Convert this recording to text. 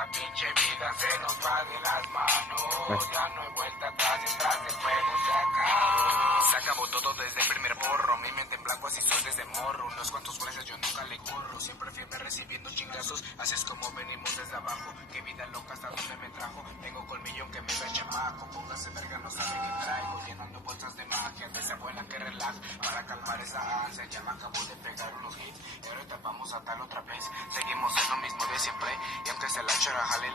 esta pinche vida se nos va de las manos. Ya no hay vuelta atrás, detrás del fuego se acabó. Se acabó todo desde el primer borro. Mi mente en blanco, así soy desde morro. Unos cuantos goles yo nunca le corro. Siempre firme recibiendo chingazos. Así es como venimos desde abajo. Qué vida loca hasta donde me trajo. Tengo colmillón que me da chamaco. Póngase verga, no sabe qué traigo. Llenando bolsas de magia, de esa buena que relaja. Para calmar esa ansia, ya me acabo de pegar unos hits. Y ahorita vamos a tal otra vez. Seguimos en lo mismo de siempre. Y aunque se la chora, jale.